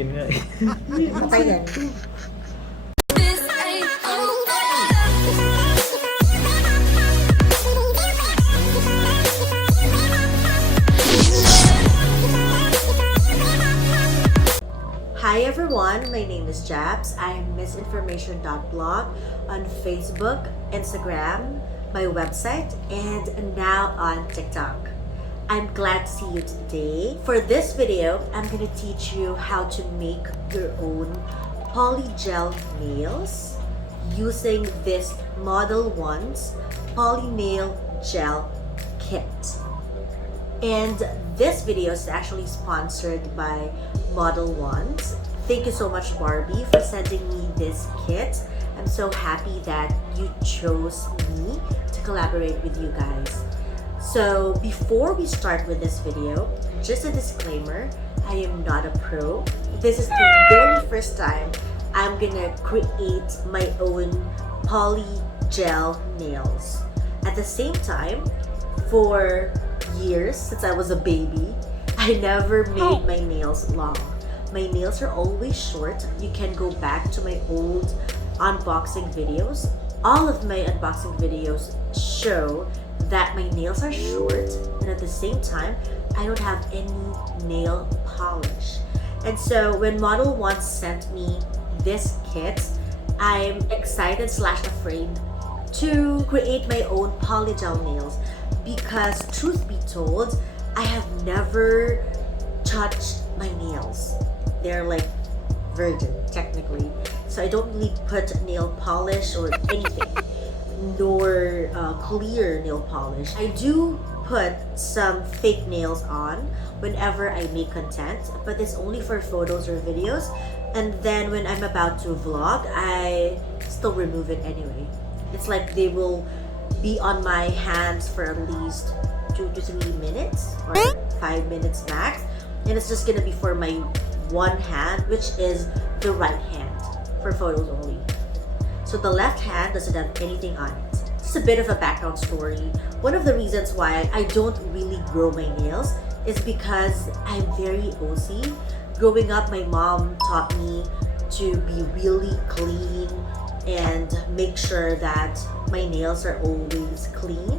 กินเลย ไปกัน Hi everyone, my name is Japs. I'm MissInformation.blog on Facebook, Instagram, my website, and now on TikTok. I'm glad to see you today. For this video, I'm going to teach you how to make your own polygel nails using this Modelones Poly Nail Gel Kit. And this video is actually sponsored by Modelones. Thank you so much, Barbie, for sending me this kit. I'm so happy that you chose me to collaborate with you guys. So before we start with this video, just a disclaimer, I am not a pro. This is the very first time I'm gonna create my own poly gel nails. At the same time, for years since I was a baby, I never made my nails long. My nails are always short. You can go back to my old unboxing videos. All of my unboxing videos show that my nails are short, and at the same time, I don't have any nail polish. And so when Modelones sent me this kit, I'm excited / afraid to create my own polygel nails, because truth be told, I have never touched my nails. They're like virgin technically, so I don't really put nail polish or anything, nor clear nail polish. I do put some fake nails on whenever I make content, but it's only for photos or videos, and then when I'm about to vlog, I still remove it anyway. It's like they will be on my hands for at least 2 to 3 minutes or 5 minutes max, and it's just gonna be for my one hand, which is the right hand, for photos only. So the left hand doesn't have anything on it. Just a bit of a background story. One of the reasons why I don't really grow my nails is because I'm very OC. Growing up, my mom taught me to be really clean and make sure that my nails are always clean,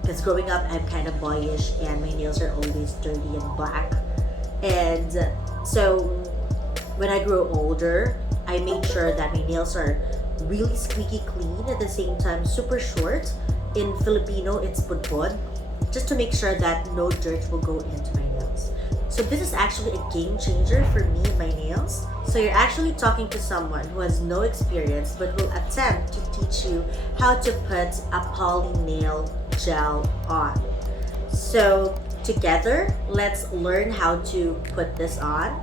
because growing up I'm kind of boyish and my nails are always dirty and black. And so when I grow older, I made sure that my nails are really squeaky clean, at the same time super short. In Filipino, it's pudpud, just to make sure that no dirt will go into my nails. So this is actually a game changer for me and my nails. So you're actually talking to someone who has no experience but will attempt to teach you how to put a poly nail gel on. So together, let's learn how to put this on,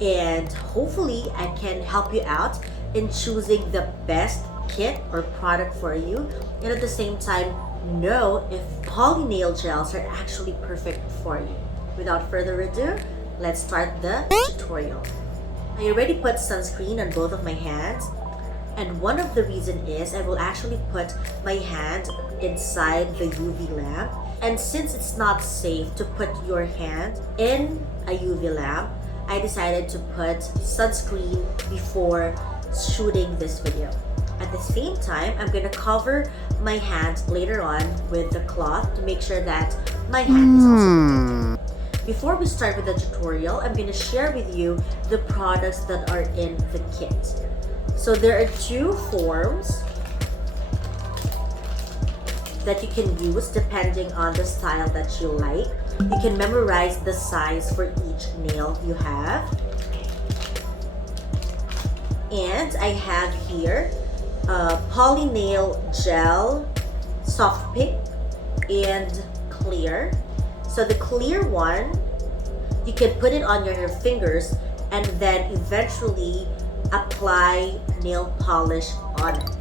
and hopefully I can help you out in choosing the best kit or product for you, and at the same time know if poly nail gels are actually perfect for you. Without further ado, let's start the tutorial. I already put sunscreen on both of my hands, and one of the reason is I will actually put my hand inside the UV lamp. And since it's not safe to put your hand in a UV lamp, I decided to put sunscreen before shooting this video. At the same time, I'm gonna cover my hands later on with the cloth to make sure that my hand is also protected. Before we start with the tutorial, I'm gonna share with you the products that are in the kit. So there are 2 forms that you can use depending on the style that you like. You can memorize the size for each nail you have. And I have here poly nail gel, soft pink, and clear. So the clear one, you can put it on your fingers and then eventually apply nail polish on it.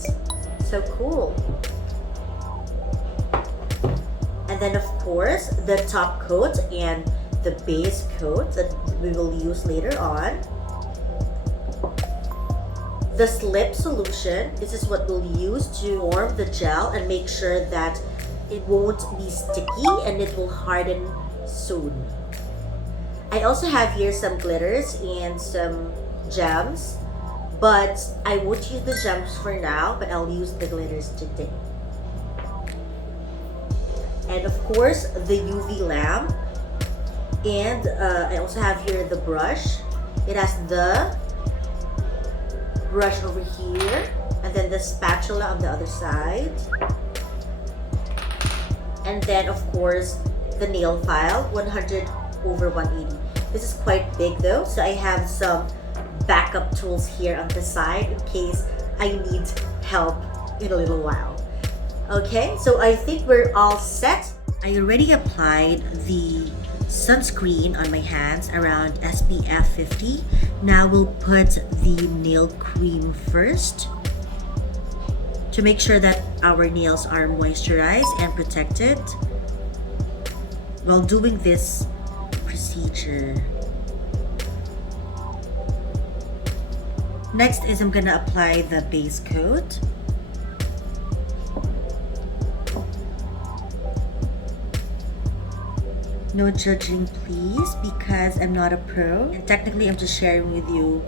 So cool. And then of course, the top coat and the base coat that we will use later on. The slip solution, this is what we'll use to form the gel and make sure that it won't be sticky and it will harden soon. I also have here some glitters and some gems, but I won't use the gems for now, but I'll use the glitters today. And of course, the UV lamp. And I also have here the brush. It has the brush over here, and then the spatula on the other side. And then of course, the nail file, 100 over 180. This is quite big though, so I have some backup tools here on the side in case I need help in a little while. Okay, so I think we're all set. I already applied the sunscreen on my hands around SPF 50. Now we'll put the nail cream first to make sure that our nails are moisturized and protected while doing this procedure. Next is I'm gonna apply the base coat. No judging please, because I'm not a pro and technically I'm just sharing with you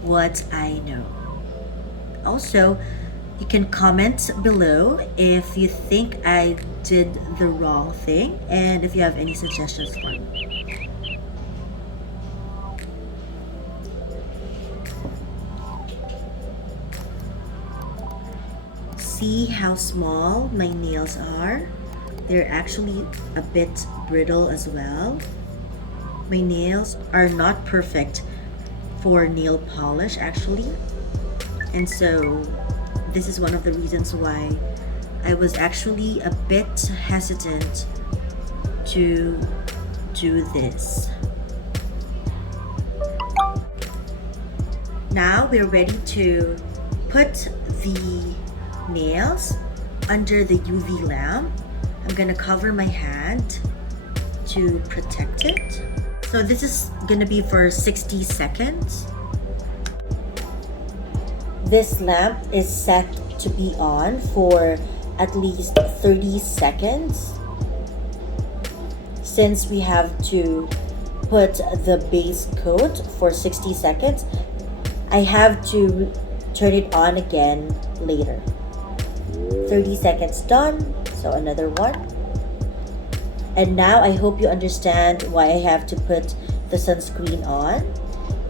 what I know. Also, you can comment below if you think I did the wrong thing and if you have any suggestions for me. See how small my nails are? They're actually a bit brittle as well. My nails are not perfect for nail polish actually. And so this is one of the reasons why I was actually a bit hesitant to do this. Now we're ready to put the nails under the UV lamp. I'm gonna cover my hand to protect it. So this is gonna be for 60 seconds. This lamp is set to be on for at least 30 seconds. Since we have to put the base coat for 60 seconds, I have to turn it on again later. 30 seconds done, so another one. And now I hope you understand why I have to put the sunscreen on.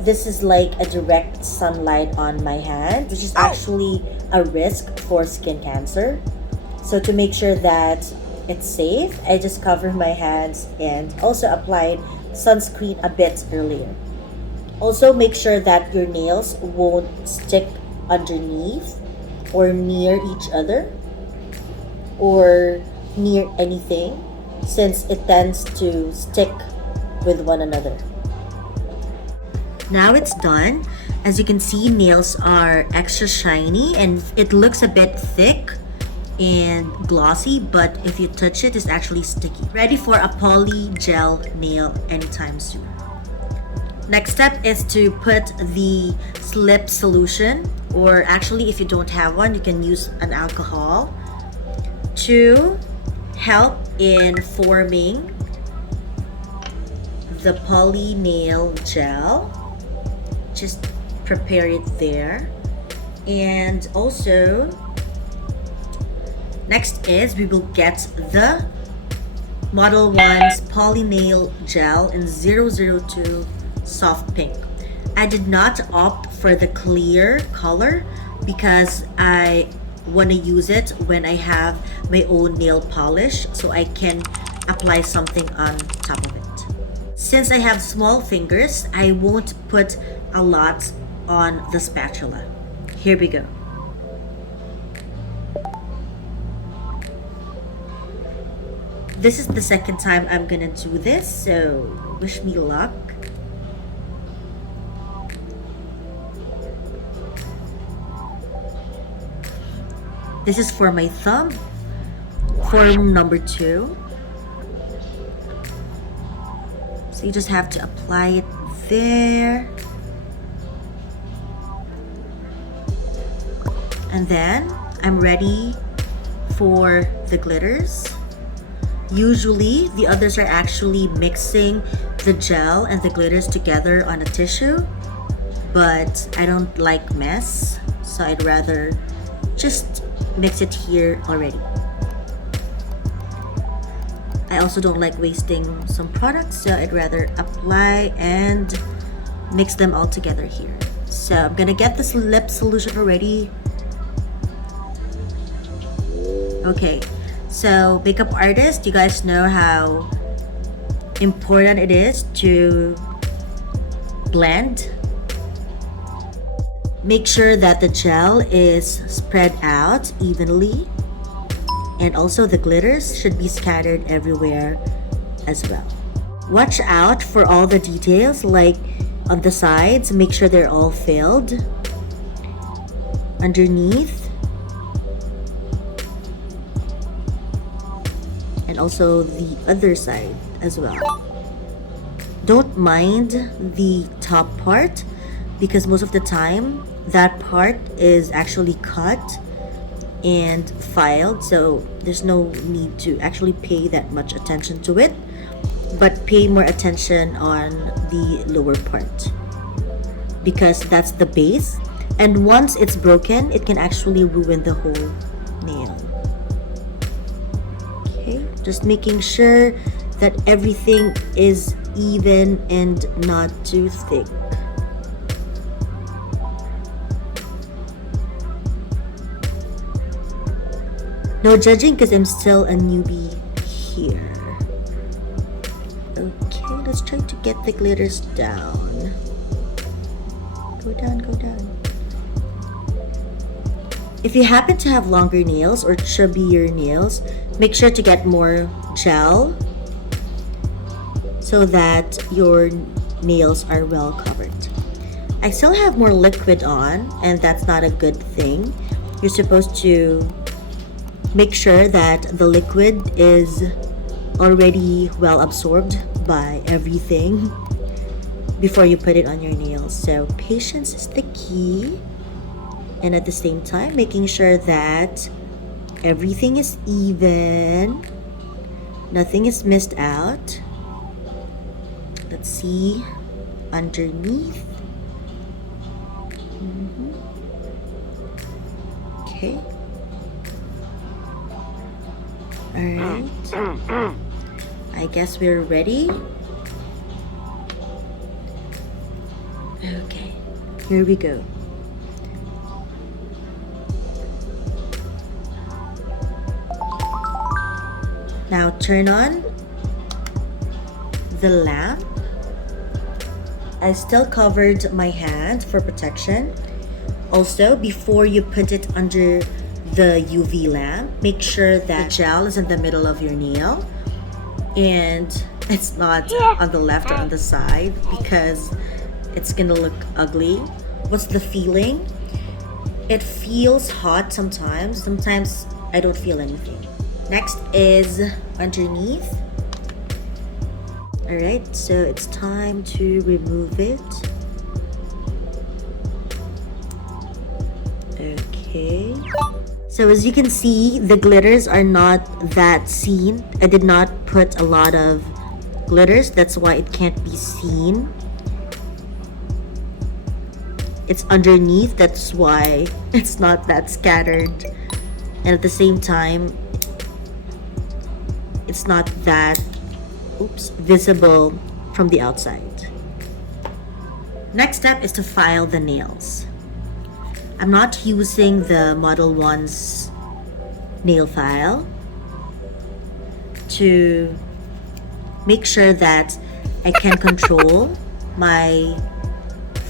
This is like a direct sunlight on my hand, which is actually a risk for skin cancer. So to make sure that it's safe, I just cover my hands and also applied sunscreen a bit earlier. Also make sure that your nails won't stick underneath or near each other or near anything, since it tends to stick with one another. Now it's done. As you can see, nails are extra shiny and it looks a bit thick and glossy, but if you touch it, it's actually sticky. Ready for a poly gel nail anytime soon. Next step is to put the slip solution, or actually if you don't have one, you can use an alcohol to help in forming the poly nail gel. Just prepare it there. And also next is we will get the Modelones poly nail gel in 002 soft pink. I did not opt for the clear color because I want to use it when I have my own nail polish so I can apply something on top of it. Since I have small fingers, I won't put a lot on the spatula. Here we go. This is the second time I'm gonna do this, so wish me luck. This is for my thumb, form number 2. So you just have to apply it there. And then I'm ready for the glitters. Usually the others are actually mixing the gel and the glitters together on a tissue, but I don't like mess, so I'd rather just mix it here already. I also don't like wasting some products, so I'd rather apply and mix them all together here. So I'm gonna get this lip solution already. Okay, so makeup artists, you guys know how important it is to blend. Make sure that the gel is spread out evenly, and also the glitters should be scattered everywhere as well. Watch out for all the details, like on the sides, make sure they're all filled. Underneath, and also the other side as well. Don't mind the top part, because most of the time that part is actually cut and filed, so there's no need to actually pay that much attention to it, but pay more attention on the lower part, because that's the base, and once it's broken, it can actually ruin the whole nail. Okay, just making sure that everything is even and not too thick. No judging, because I'm still a newbie here. Okay, let's try to get the glitters down. Go down, go down. If you happen to have longer nails or chubbier nails, make sure to get more gel so that your nails are well covered. I still have more liquid on, and that's not a good thing. You're supposed to make sure that the liquid is already well absorbed by everything before you put it on your nails. So patience is the key, and at the same time making sure that everything is even, nothing is missed out. Let's see underneath. Okay. Alright, I guess we're ready. Okay, here we go. Now turn on the lamp. I still covered my hand for protection. Also, before you put it under the UV lamp, make sure that the gel is in the middle of your nail and it's not on the left or on the side, because it's gonna look ugly. What's the feeling? It feels hot sometimes. Sometimes I don't feel anything. Next is underneath. Alright, so it's time to remove it. Okay. So as you can see, the glitters are not that seen. I did not put a lot of glitters, that's why it can't be seen. It's underneath, that's why it's not that scattered. And at the same time, it's not that visible from the outside. Next step is to file the nails. I'm not using the Modelones nail file to make sure that I can control my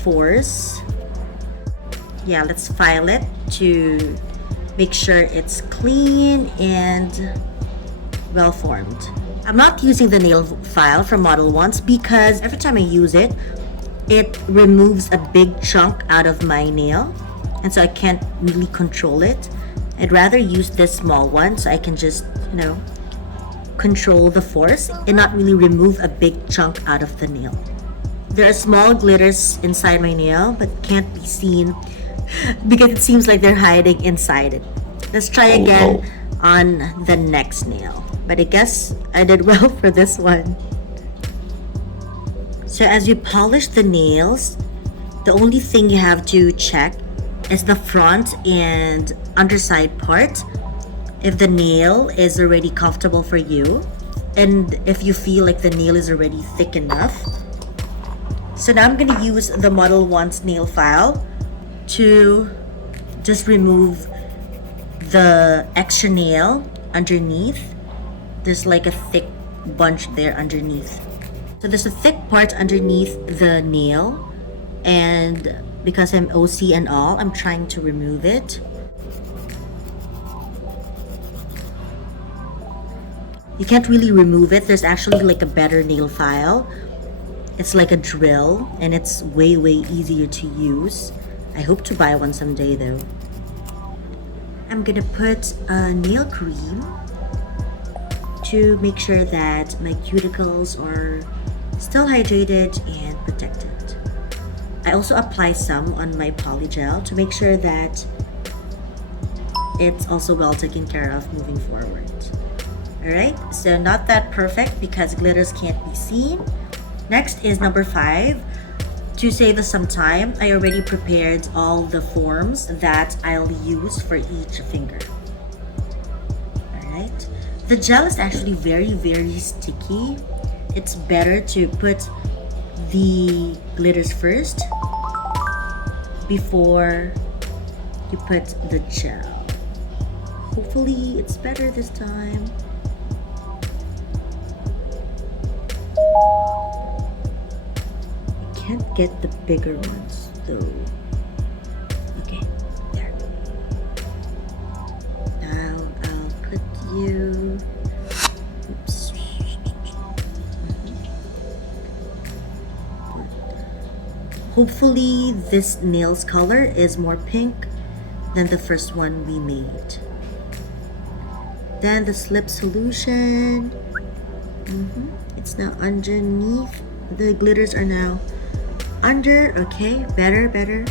force. Yeah, let's file it to make sure it's clean and well formed. I'm not using the nail file from Modelones because every time I use it, it removes a big chunk out of my nail, and so I can't really control it. I'd rather use this small one so I can just, control the force and not really remove a big chunk out of the nail. There are small glitters inside my nail but can't be seen because it seems like they're hiding inside it. Let's try again on the next nail. But I guess I did well for this one. So as you polish the nails, the only thing you have to check is the front and underside part. If the nail is already comfortable for you, and if you feel like the nail is already thick enough. So now I'm gonna use the Modelones nail file to just remove the extra nail underneath. There's like a thick bunch there underneath. So there's a thick part underneath the nail, and because I'm OC and all, I'm trying to remove it. You can't really remove it. There's actually like a better nail file. It's like a drill and it's way easier to use. I hope to buy one someday though. I'm gonna put a nail cream to make sure that my cuticles are still hydrated and protected. I also apply some on my polygel to make sure that it's also well taken care of moving forward. Alright, so not that perfect because glitters can't be seen. Next is number 5. To save us some time, I already prepared all the forms that I'll use for each finger. Alright, the gel is actually very sticky. It's better to put the glitters first before you put the gel. Hopefully it's better this time. I can't get the bigger ones though. Okay, there. Now I'll put you. Oops. Hopefully this nail's color is more pink than the first one we made. Then the slip solution. It's now underneath. The glitters are now under. Okay, better.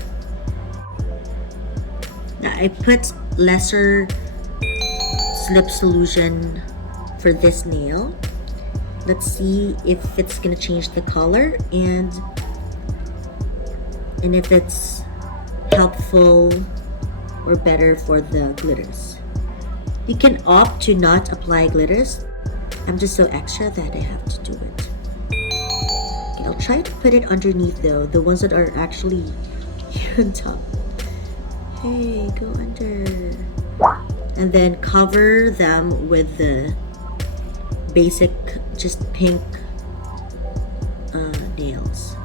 Now I put lesser slip solution for this nail. Let's see if it's gonna change the color and if it's helpful or better for the glitters. You can opt to not apply glitters. I'm just so extra that I have to do it. Okay, I'll try to put it underneath though, the ones that are actually here on top. Hey, go under. And then cover them with the basic, just pink nails.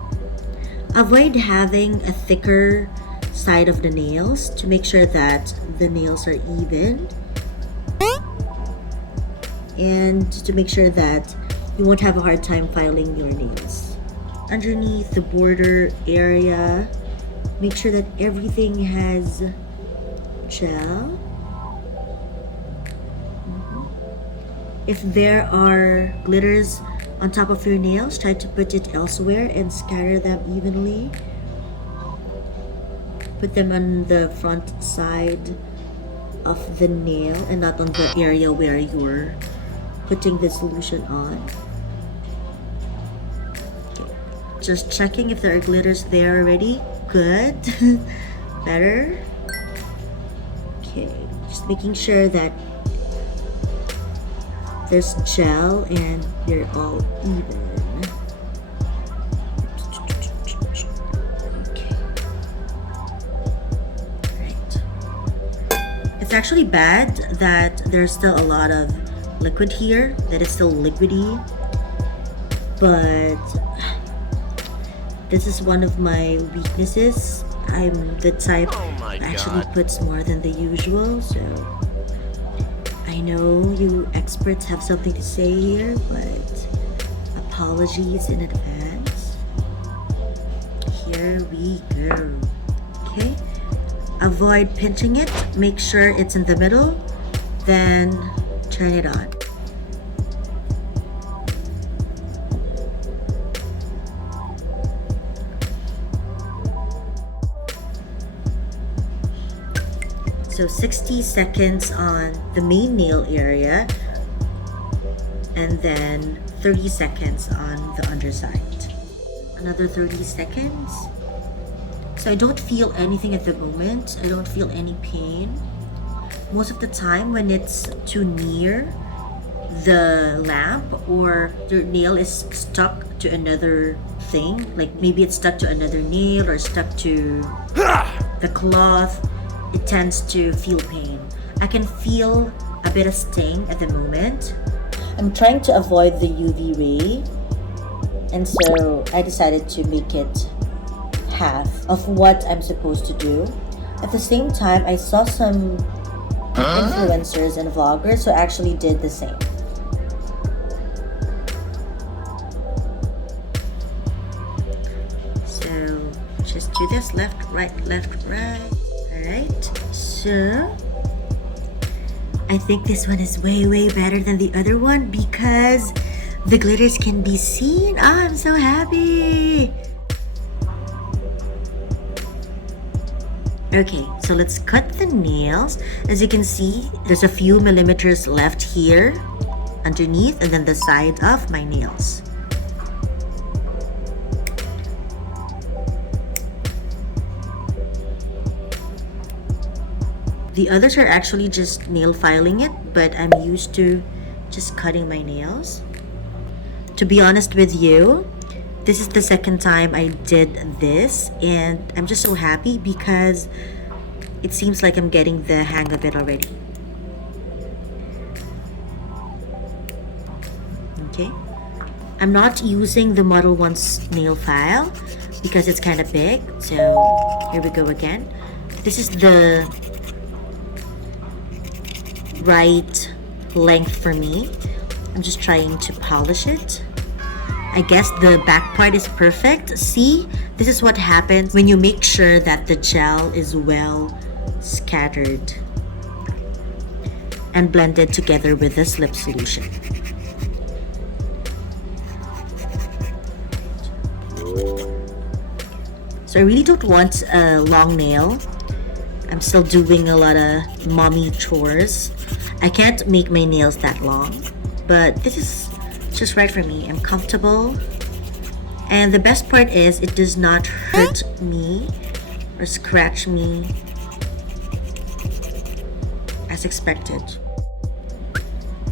Avoid having a thicker side of the nails to make sure that the nails are even, and to make sure that you won't have a hard time filing your nails. Underneath the border area, make sure that everything has gel. If there are glitters on top of your nails, try to put it elsewhere and scatter them evenly. Put them on the front side of the nail and not on the area where you're putting the solution on. Okay. Just checking if there are glitters there already. Good. Better. Okay, just making sure that there's gel and they're all even. Okay. Right. It's actually bad that there's still a lot of liquid here, that it's still liquidy, but this is one of my weaknesses. I'm the type that actually puts more than the usual, so I know you experts have something to say here, but apologies in advance. Here we go. Okay, avoid pinching it. Make sure it's in the middle, then turn it on. So 60 seconds on the main nail area and then 30 seconds on the underside. another 30 seconds. So I don't feel anything at the moment. I don't feel any pain. Most of the time when it's too near the lamp or your nail is stuck to another thing, like maybe it's stuck to another nail or stuck to the cloth, it tends to feel pain. I can feel a bit of sting at the moment. I'm trying to avoid the UV ray, and so I decided to make it half of what I'm supposed to do. At the same time, I saw some influencers and vloggers who actually did the same. So just do this left, right. Alright, so I think this one is way better than the other one because the glitters can be seen. Oh, I'm so happy. Okay, so let's cut the nails. As you can see, there's a few millimeters left here underneath and then the side of my nails. The others are actually just nail filing it, but I'm used to just cutting my nails. To be honest with you, this is the second time I did this, and I'm just so happy because it seems like I'm getting the hang of it already. Okay, I'm not using the Modelones nail file because it's kind of big, so here we go again. This is the right length for me. I'm just trying to polish it. I guess the back part is perfect. See, this is what happens when you make sure that the gel is well scattered and blended together with the slip solution. So I really don't want a long nail. I'm still doing a lot of mommy chores. I can't make my nails that long, but this is just right for me. I'm comfortable, and the best part is it does not hurt me or scratch me as expected.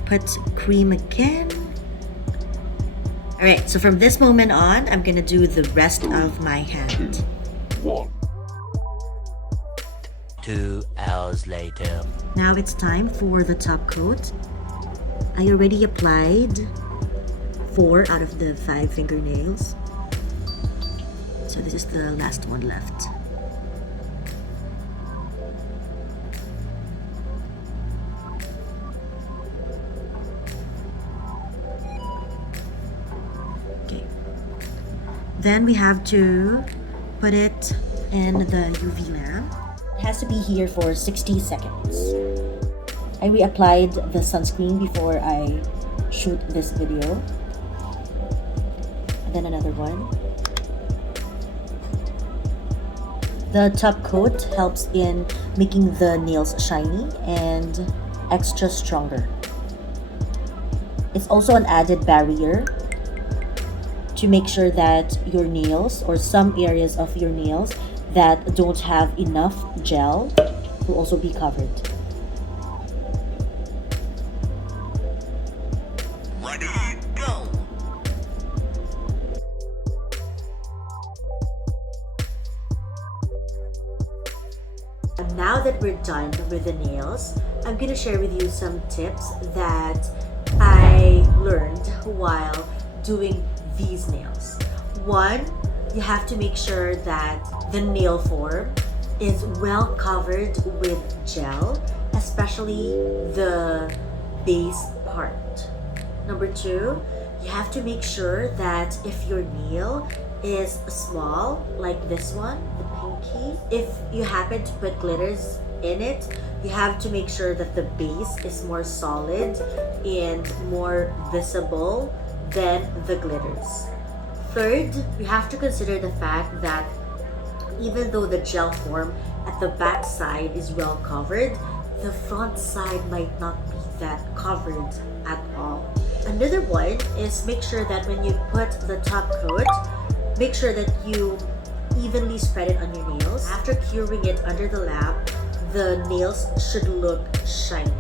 Put cream again. Alright, so from this moment on, I'm gonna do the rest of my hand. 2 hours later. Now it's time for the top coat. I already applied 4 out of the 5 fingernails. So this is the last one left. Okay. Then we have to put it in the UV lamp. It has to be here for 60 seconds. I reapplied the sunscreen before I shoot this video. And then another one. The top coat helps in making the nails shiny and extra stronger. It's also an added barrier to make sure that your nails or some areas of your nails that don't have enough gel will also be covered. Ready, go! And now that we're done with the nails, I'm gonna share with you some tips that I learned while doing these nails. One, you have to make sure that the nail form is well covered with gel, especially the base part. Number 2, you have to make sure that if your nail is small, like this one, the pinky, if you happen to put glitters in it, you have to make sure that the base is more solid and more visible than the glitters. Third, you have to consider the fact that even though the gel form at the back side is well covered, the front side might not be that covered at all. Another one is make sure that when you put the top coat, Make sure that you evenly spread it on your nails. After curing it under the lamp, the nails should look shiny.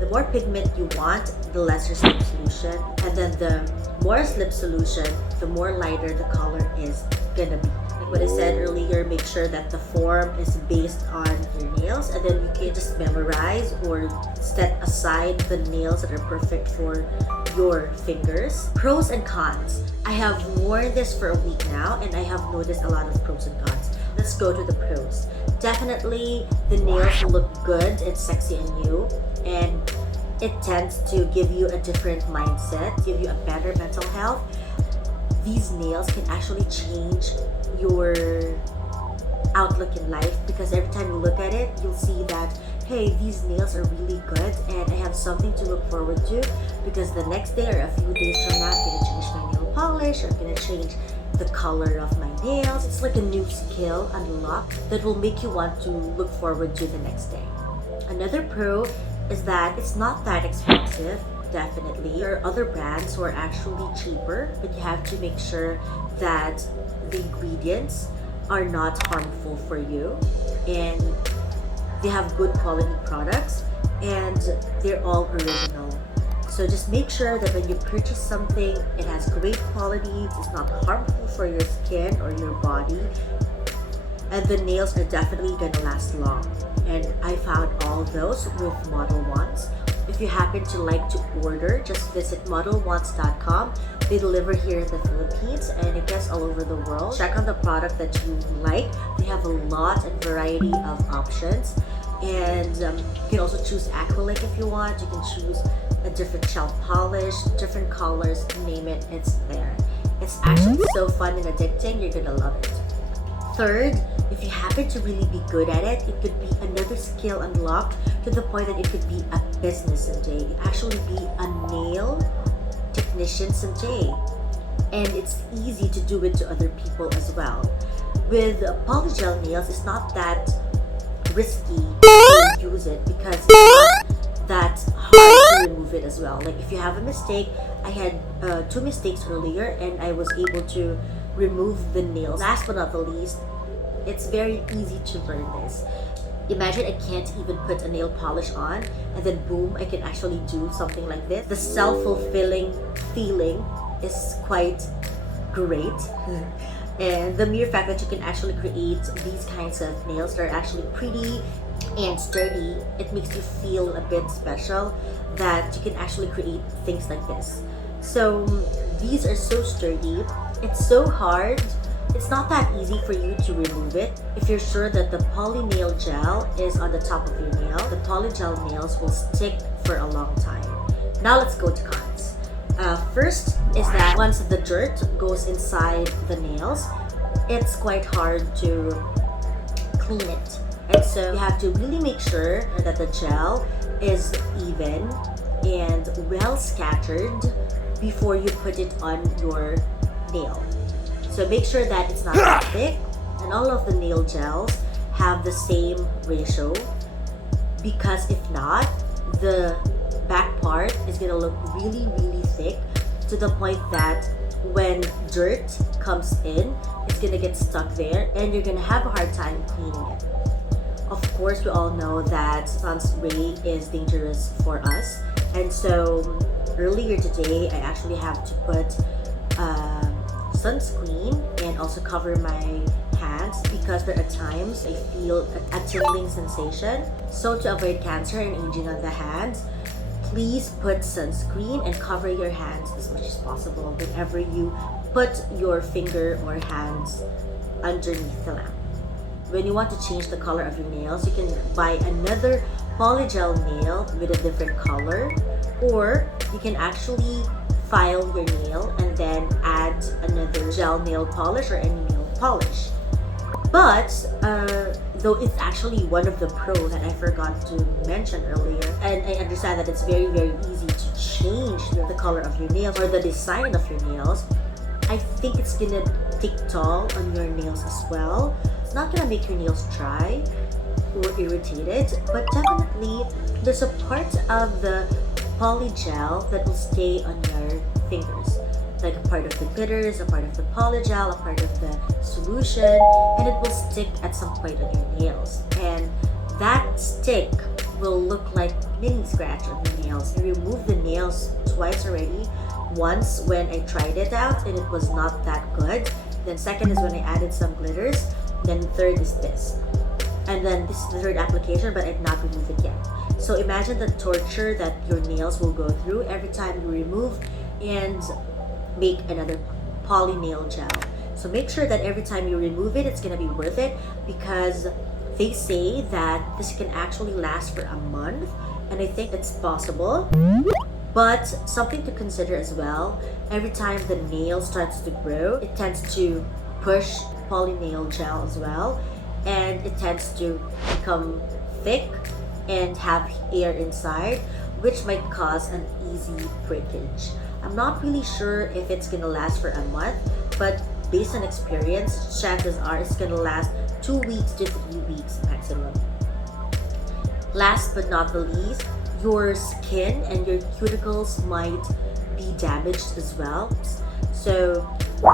The more pigment you want, the lesser slip solution. And then the more slip solution, the more lighter the color is gonna be. Like what I said earlier, make sure that the form is based on your nails, and then you can just memorize or set aside the nails that are perfect for your fingers. Pros and cons. I have worn this for a week now and I have noticed a lot of pros and cons. Let's go to the pros. Definitely the nails look good and sexy on you, and it tends to give you a different mindset, give you a better mental health. These nails can actually change your outlook in life, because every time you look at it, you'll see that, hey, these nails are really good and I have something to look forward to, because the next day or a few days from now, I'm gonna change my nail polish, or I'm gonna change the color of my nails. It's like a new skill unlocked that will make you want to look forward to the next day. Another pro is that it's not that expensive. Definitely, there are other brands who are actually cheaper, but you have to make sure that the ingredients are not harmful for you, and they have good quality products, and they're all original. So just make sure that when you purchase something, it has great quality, it's not harmful for your skin or your body, and the nails are definitely gonna last long. And I found all those with Modelones. If you happen to like to order, just visit modelones.com. They deliver here in the Philippines and I guess all over the world. Check on the product that you like. They have a lot and variety of options. And you can also choose acrylic if you want. You can choose a different gel polish, different colors, name it, it's there. It's actually so fun and addicting, you're gonna love it. Third, if you happen to really be good at it, it could be another skill unlocked to the point that it could be a business someday. It could actually be a nail technician someday. And it's easy to do it to other people as well. With polygel nails, it's not that risky to use it because it's not that hard to remove it as well. Like if you have a mistake, I had 2 mistakes earlier and I was able to remove the nails. Last but not the least, it's very easy to learn this. Imagine I can't even put a nail polish on and then boom, I can actually do something like this. The self-fulfilling feeling is quite great. And the mere fact that you can actually create these kinds of nails that are actually pretty and sturdy, it makes you feel a bit special that you can actually create things like this. So these are so sturdy. It's so hard. It's not that easy for you to remove it. If you're sure that the poly nail gel is on the top of your nail, the polygel nails will stick for a long time. Now let's go to cons. First is that once the dirt goes inside the nails, it's quite hard to clean it. And so you have to really make sure that the gel is even and well scattered before you put it on your nail. So make sure that it's not that thick, and all of the nail gels have the same ratio, because if not, the back part is gonna look really thick to the point that when dirt comes in, it's gonna get stuck there and you're gonna have a hard time cleaning it. Of course, we all know that sun's ray is dangerous for us, and so earlier today I actually have to put sunscreen and also cover my hands because there are times I feel a tingling sensation. So to avoid cancer and aging on the hands, please put sunscreen and cover your hands as much as possible whenever you put your finger or hands underneath the lamp. When you want to change the color of your nails, you can buy another polygel nail with a different color, or you can actually file your nail and then add another gel nail polish or any nail polish. But though it's actually one of the pros that I forgot to mention earlier, and I understand that it's very easy to change the color of your nails or the design of your nails, I think it's gonna take toll on your nails as well. It's not gonna make your nails dry or irritated, but definitely there's a part of the polygel that will stay on your fingers. like a part of the bitters, a part of the polygel, a part of the solution, and it will stick at some point on your nails. And that stick will look like mini scratch on the nails. I removed the nails twice already. Once when I tried it out and it was not that good. Then second is when I added some glitters. Then third is this. And then this is the third application, but I've not removed it yet. So imagine the torture that your nails will go through every time you remove and make another poly nail gel. So make sure that every time you remove it, it's gonna be worth it, because they say that this can actually last for a month, and I think it's possible. But something to consider as well, every time the nail starts to grow, it tends to push poly nail gel as well, and it tends to become thick and have air inside, which might cause an easy breakage. I'm not really sure if it's gonna last for a month, but based on experience, chances are it's gonna last 2 weeks to 3 weeks maximum. Last but not the least, your skin and your cuticles might be damaged as well. So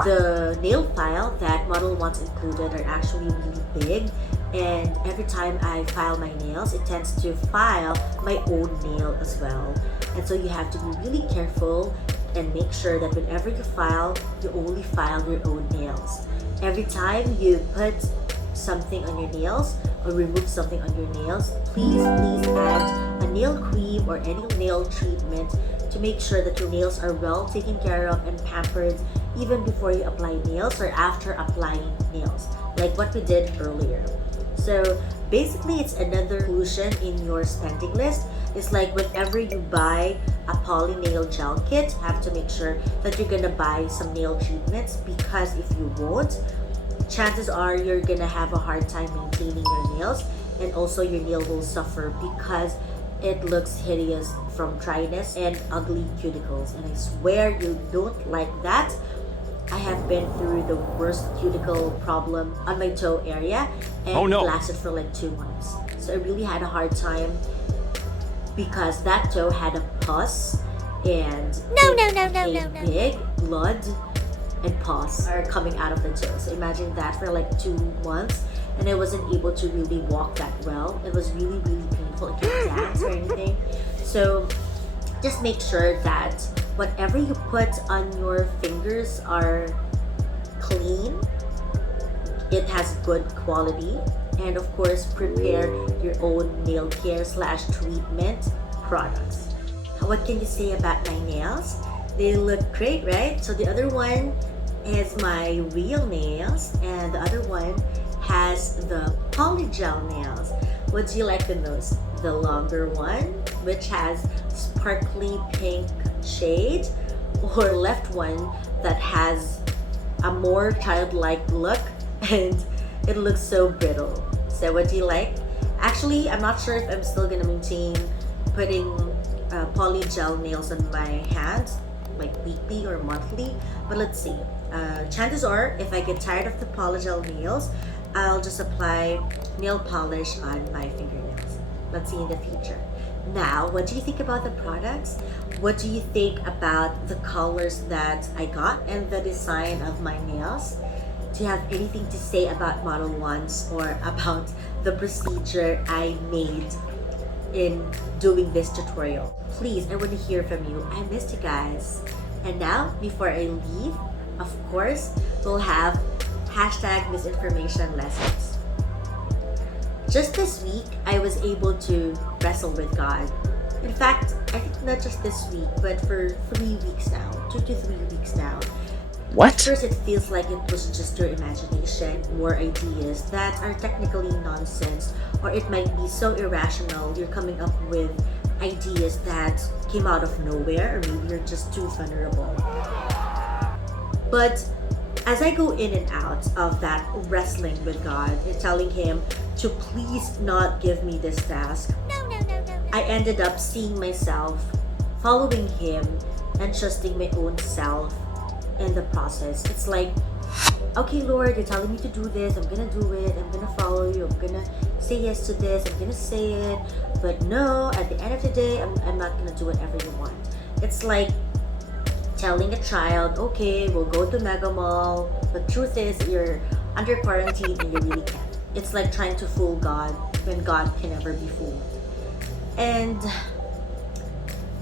the nail file that Modelones included are actually really big, and every time I file my nails, it tends to file my own nail as well. And so you have to be really careful and make sure that whenever you file, you only file your own nails. Every time you put something on your nails or remove something on your nails, please add a nail cream or any nail treatment to make sure that your nails are well taken care of and pampered even before you apply nails or after applying nails, like what we did earlier. So basically, it's another solution in your spending list. It's like whenever you buy a poly nail gel kit, you have to make sure that you're gonna buy some nail treatments, because if you won't, chances are you're gonna have a hard time maintaining your nails, and also your nail will suffer because it looks hideous from dryness and ugly cuticles. And I swear you don't like that. I have been through the worst cuticle problem on my toe area, and Oh, no. it lasted for like 2 months. So I really had a hard time because that toe had a pus, and big blood and pus are coming out of the toe. So imagine that for like 2 months, and I wasn't able to really walk that well. It was really, really painful. I couldn't dance or anything. So just make sure that whatever you put on your fingers are clean, it has good quality, and of course prepare your own nail care / treatment products. What can you say about my nails? They look great, right? So the other one is my real nails, and the other one has the polygel nails. What do you like the most? The longer one, which has sparkly pink shade, or left one that has a more childlike look and it looks so brittle? So what do you like? Actually, I'm not sure if I'm still gonna maintain putting polygel nails on my hands like weekly or monthly, but let's see. Chances are, if I get tired of the polygel nails, I'll just apply nail polish on my fingernails. Let's see in the future. Now, what do you think about the products? What do you think about the colors that I got and the design of my nails? Do you have anything to say about Modelones or about the procedure I made in doing this tutorial? Please, I want to hear from you. I missed you guys. And now, before I leave, of course, we'll have #MissInformation Lessons. Just this week, I was able to wrestle with God. In fact, I think not just this week, but for 3 weeks now, 2 to 3 weeks now. What? At first, it feels like it was just your imagination, more ideas that are technically nonsense, or it might be so irrational you're coming up with ideas that came out of nowhere, or maybe you're just too vulnerable. But as I go in and out of that wrestling with God and telling Him to please not give me this task, I ended up seeing myself following Him and trusting my own self in the process. It's like, okay, Lord, you're telling me to do this, I'm gonna do it, I'm gonna follow you, I'm gonna say yes to this, I'm gonna say it, but no, at the end of the day, I'm not gonna do whatever you want. It's like telling a child, okay, we'll go to Mega Mall. But truth is, you're under quarantine and you really can't. It's like trying to fool God when God can never be fooled. And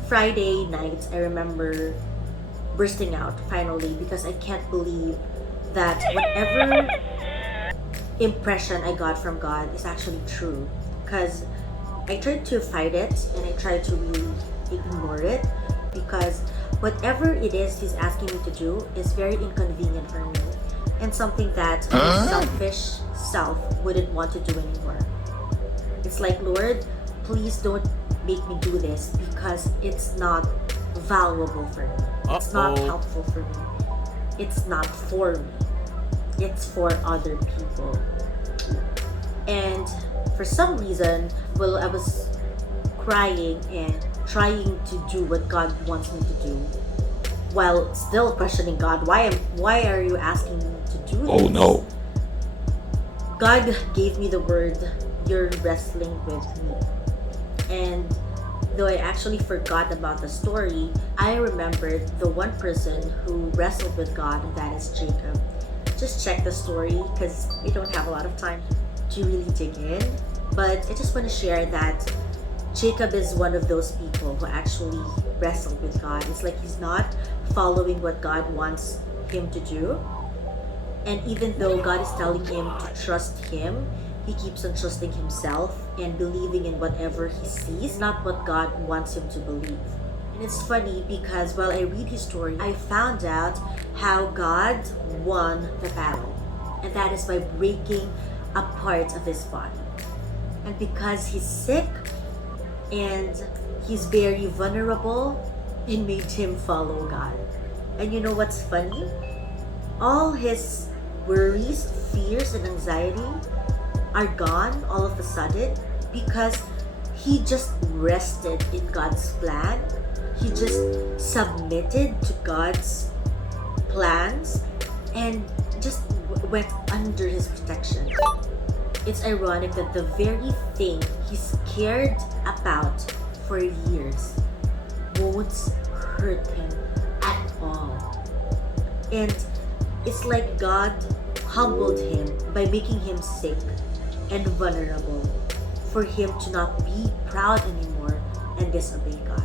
Friday night, I remember bursting out finally because I can't believe that whatever impression I got from God is actually true. Because I tried to fight it and I tried to really ignore it because whatever it is He's asking me to do is very inconvenient for me and something that my selfish self wouldn't want to do anymore. It's like, Lord, please don't make me do this because it's not valuable for me. It's not helpful for me. It's not for me. It's for other people. And for some reason, well, I was crying and trying to do what God wants me to do while still questioning God. Why are you asking me to do this? Oh no. God gave me the word, you're wrestling with me. And though I actually forgot about the story, I remembered the one person who wrestled with God, and that is Jacob. Just check the story because we don't have a lot of time to really dig in. But I just want to share that Jacob is one of those people who actually wrestled with God. It's like he's not following what God wants him to do. And even though God is telling him to trust Him, he keeps on trusting himself and believing in whatever he sees, not what God wants him to believe. And it's funny because while I read his story, I found out how God won the battle. And that is by breaking a part of his body. And because he's sick and he's very vulnerable, it made him follow God. And you know what's funny? All his worries, fears, and anxiety are gone all of a sudden because he just rested in God's plan. He just submitted to God's plans and just went under his protection. It's ironic that the very thing he's scared about for years won't hurt him at all. And it's like God humbled him by making him sick and vulnerable for him to not be proud anymore and disobey God.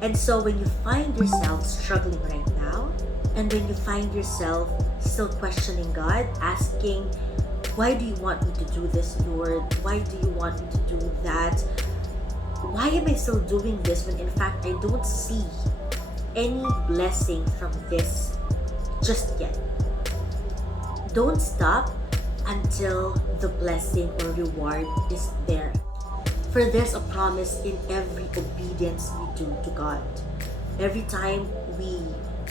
And so when you find yourself struggling right now, and when you find yourself still questioning God, asking, why do you want me to do this, Lord? Why do you want me to do that? Why am I still doing this when in fact I don't see any blessing from this just yet? Don't stop until the blessing or reward is there. For there's a promise in every obedience we do to God. Every time we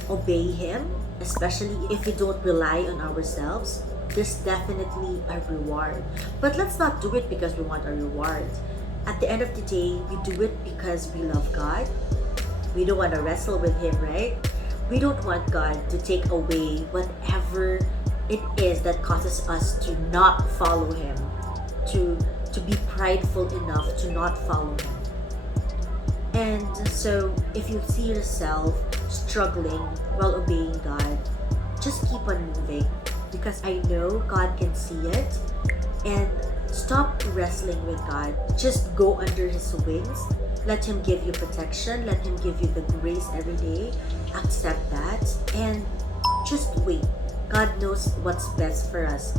obey Him, especially if we don't rely on ourselves, there's definitely a reward. But let's not do it because we want a reward. At the end of the day, we do it because we love God. We don't want to wrestle with Him, right? We don't want God to take away whatever it is that causes us to not follow Him, to be prideful enough to not follow Him. And so if you see yourself struggling while obeying God, just keep on moving because I know God can see it. And stop wrestling with God. Just go under His wings. Let Him give you protection. Let Him give you the grace every day. Accept that and just wait. God knows what's best for us.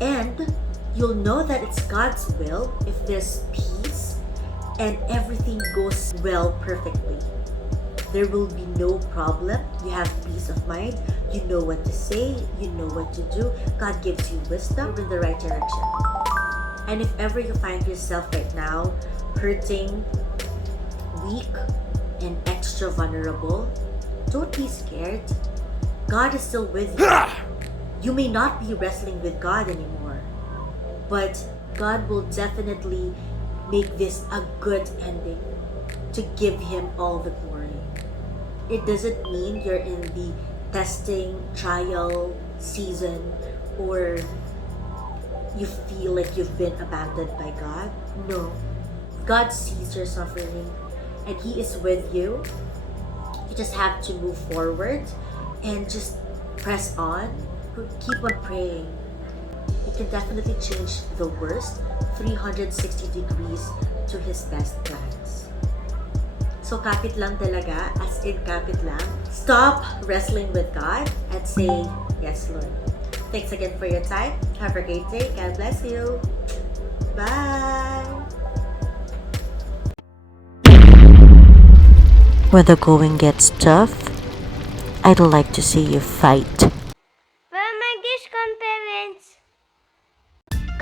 And you'll know that it's God's will if there's peace and everything goes well perfectly. There will be no problem. You have peace of mind. You know what to say. You know what to do. God gives you wisdom in the right direction. And if ever you find yourself right now hurting, weak, and extra vulnerable, don't be scared. God is still with you. You may not be wrestling with God anymore, but God will definitely make this a good ending to give Him all the glory. It doesn't mean you're in the testing, trial season, or you feel like you've been abandoned by God. No. God sees your suffering and He is with you. You just have to move forward and just press on. Keep on praying. He can definitely change the worst 360 degrees to his best plans. So kapit lang talaga, as in kapit lang. Stop wrestling with God and say, yes, Lord. Thanks again for your time. Have a great day. God bless you. Bye. When the going gets tough, I'd like to see you fight. Where my discount parents?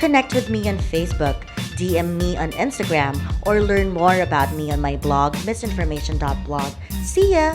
Connect with me on Facebook, DM me on Instagram, or learn more about me on my blog, MissInformation.blog. See ya!